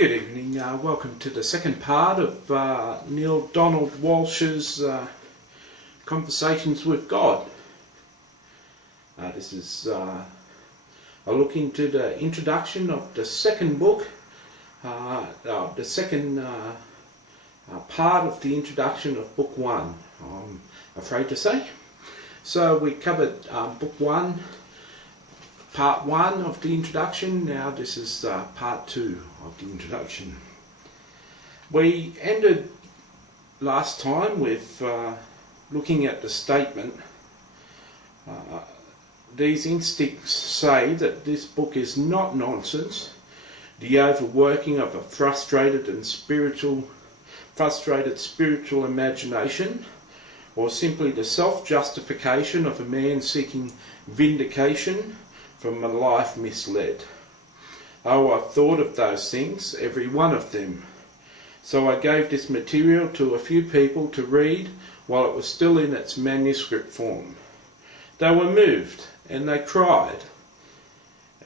Good evening, welcome to the second part of Neale Donald Walsch's Conversations with God. This is a look into the introduction of the second book, the second part of the introduction of book one, I'm afraid to say. So we covered book one, part one of the introduction. Now this is part two of the introduction. We ended last time with looking at the statement, these instincts say that this book is not nonsense, the overworking of a frustrated spiritual imagination, or simply the self-justification of a man seeking vindication from a life misled. Oh, I thought of those things, every one of them. So I gave this material to a few people to read while it was still in its manuscript form. They were moved, and they cried,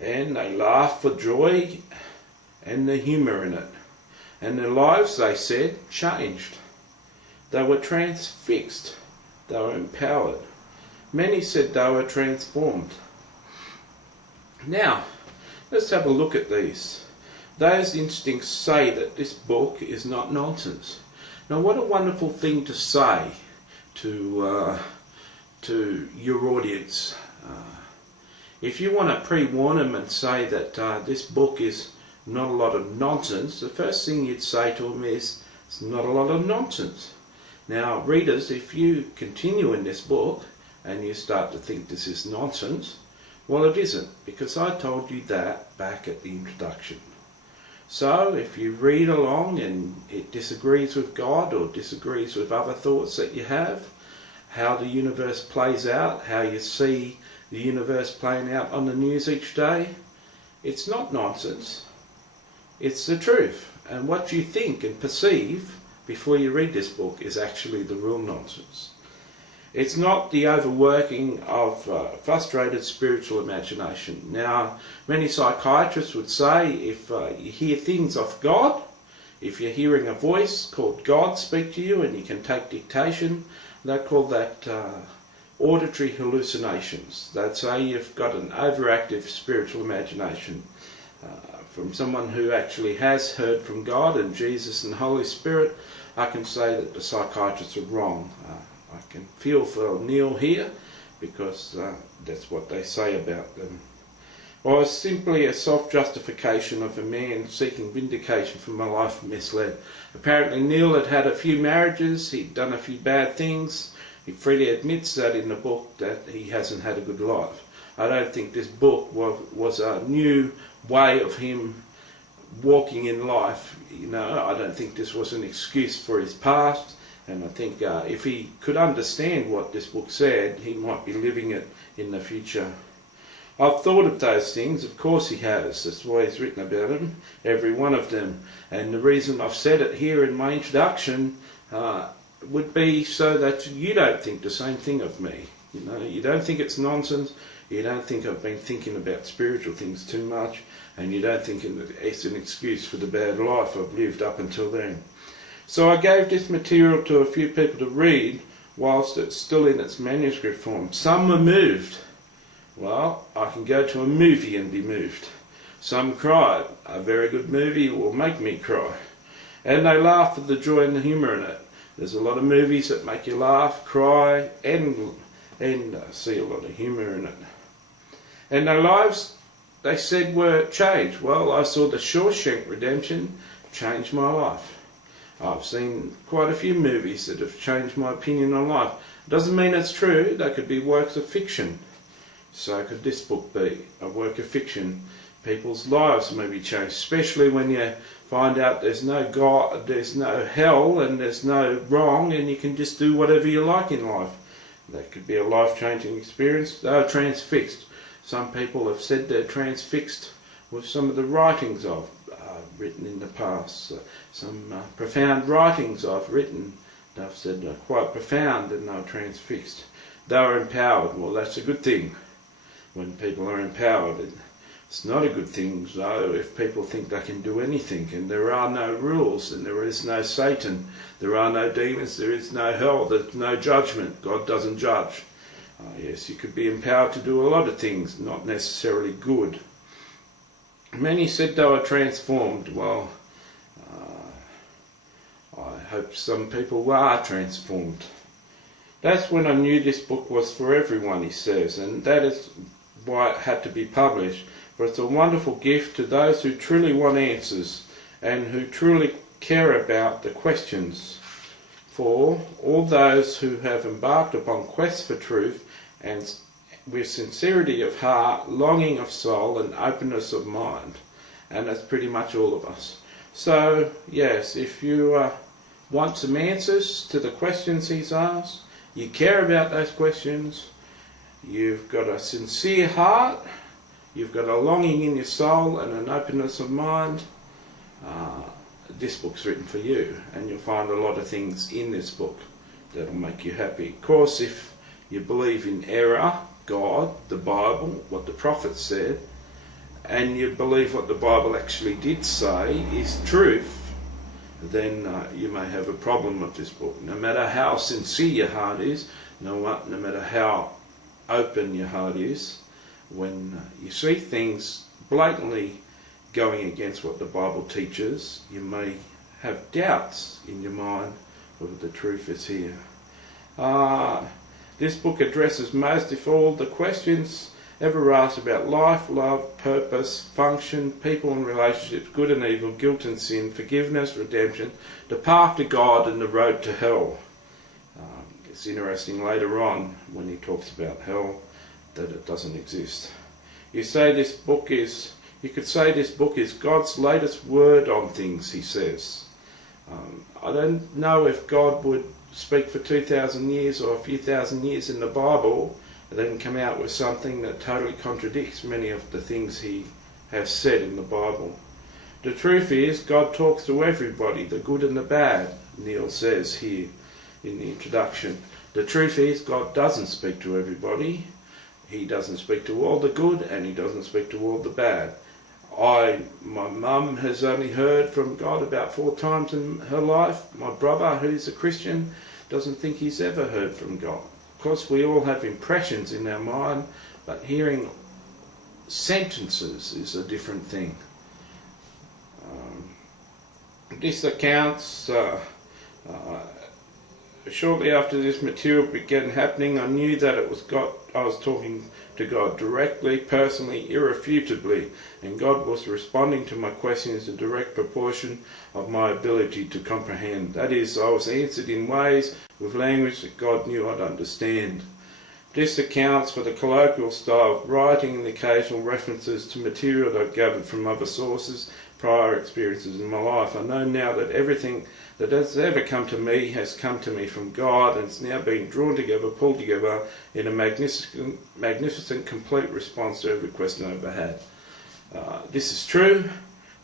and they laughed for joy and the humour in it. And their lives, they said, changed. They were transfixed. They were empowered. Many said they were transformed. Now, let's have a look at these. Those instincts say that this book is not nonsense. Now, what a wonderful thing to say to your audience. If you want to pre-warn them and say that this book is not a lot of nonsense, the first thing you'd say to them is, it's not a lot of nonsense. Now, readers, if you continue in this book and you start to think this is nonsense, well, it isn't, because I told you that back at the introduction. So if you read along and it disagrees with God or disagrees with other thoughts that you have, how the universe plays out, how you see the universe playing out on the news each day, it's not nonsense. It's the truth. And what you think and perceive before you read this book is actually the real nonsense. It's not the overworking of frustrated spiritual imagination. Now, many psychiatrists would say if you hear things of God, if you're hearing a voice called God speak to you and you can take dictation, they call that auditory hallucinations. They'd say you've got an overactive spiritual imagination. From someone who actually has heard from God and Jesus and the Holy Spirit, I can say that the psychiatrists are wrong. I can feel for Neale here, because that's what they say about them. Well, it's simply a self-justification of a man seeking vindication from a life misled. Apparently Neale had had a few marriages, he'd done a few bad things. He freely admits that in the book, that he hasn't had a good life. I don't think this book was a new way of him walking in life. You know, I don't think this was an excuse for his past. And I think if he could understand what this book said, he might be living it in the future. I've thought of those things, of course he has. That's why he's written about them, every one of them. And the reason I've said it here in my introduction would be so that you don't think the same thing of me. You know, you don't think it's nonsense, you don't think I've been thinking about spiritual things too much, and you don't think it's an excuse for the bad life I've lived up until then. So I gave this material to a few people to read whilst it's still in its manuscript form. Some were moved. Well, I can go to a movie and be moved. Some cried. A very good movie will make me cry. And they laughed at the joy and the humour in it. There's a lot of movies that make you laugh, cry, and see a lot of humour in it. And their lives, they said, were changed. Well, I saw the Shawshank Redemption change my life. I've seen quite a few movies that have changed my opinion on life. Doesn't mean it's true, they could be works of fiction. So could this book be a work of fiction. People's lives may be changed, especially when you find out there's no God, there's no hell, and there's no wrong, and you can just do whatever you like in life. That could be a life-changing experience. They're transfixed. Some people have said they're transfixed with some of the writings I've written in the past. Some profound writings I've written, they've said they're quite profound and they're transfixed. They were empowered. Well, that's a good thing when people are empowered. It's not a good thing, though, if people think they can do anything, and there are no rules, and there is no Satan, there are no demons, there is no hell, there's no judgment. God doesn't judge. Yes, you could be empowered to do a lot of things, not necessarily good. Many said they were transformed. Well, I hope some people are transformed. That's when I knew this book was for everyone, he says, and that is why it had to be published. For it's a wonderful gift to those who truly want answers and who truly care about the questions. For all those who have embarked upon quests for truth and with sincerity of heart, longing of soul and openness of mind. And that's pretty much all of us. So, yes, if you want some answers to the questions he's asked, you care about those questions, you've got a sincere heart, you've got a longing in your soul and an openness of mind, this book's written for you, and you'll find a lot of things in this book that'll make you happy. Of course, if you believe in error, God, the Bible, what the prophets said, and you believe what the Bible actually did say is truth, then you may have a problem with this book. No matter how sincere your heart is, no matter how open your heart is, when you see things blatantly going against what the Bible teaches, you may have doubts in your mind whether the truth is here. This book addresses most, if all, the questions ever asked about life, love, purpose, function, people and relationships, good and evil, guilt and sin, forgiveness, redemption, the path to God and the road to hell. It's interesting later on when he talks about hell that it doesn't exist. You could say this book is God's latest word on things, he says. I don't know if God would speak for 2,000 years or a few thousand years in the Bible and then come out with something that totally contradicts many of the things he has said in the Bible. The truth is, God talks to everybody, the good and the bad, Neale says here in the introduction. The truth is, God doesn't speak to everybody. He doesn't speak to all the good and he doesn't speak to all the bad. My mum has only heard from God about 4 times in her life. My brother, who's a Christian, doesn't think he's ever heard from God. Of course, we all have impressions in our mind, but hearing sentences is a different thing. This accounts, shortly after this material began happening, I knew that it was God. I was talking to God directly, personally, irrefutably, and God was responding to my questions in direct proportion of my ability to comprehend. That is, I was answered in ways with language that God knew I'd understand. This accounts for the colloquial style of writing and the occasional references to material that I've gathered from other sources, prior experiences in my life. I know now that everything that has ever come to me has come to me from God, and it's now being drawn together, pulled together in a magnificent, complete response to every question I've ever had. This is true.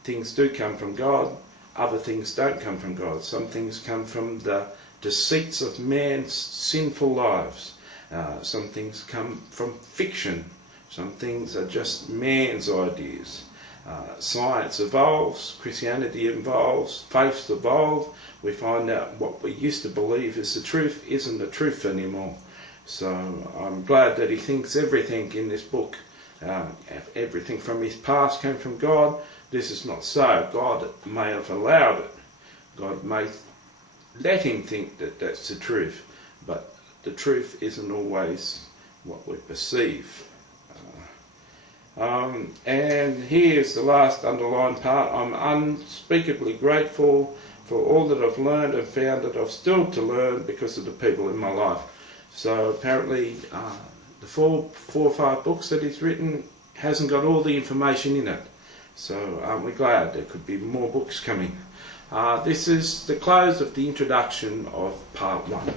Things do come from God. Other things don't come from God. Some things come from the deceits of man's sinful lives. Some things come from fiction. Some things are just man's ideas. Science evolves, Christianity evolves, faiths evolve. We find out what we used to believe is the truth isn't the truth anymore. So I'm glad that he thinks everything in this book, everything from his past came from God. This is not so. God may have allowed it. God may let him think that that's the truth. But the truth isn't always what we perceive. And here's the last underlined part. I'm unspeakably grateful for all that I've learned and found that I've still to learn because of the people in my life. So apparently the four or five books that he's written hasn't got all the information in it. So aren't we glad there could be more books coming. This is the close of the introduction of part 1.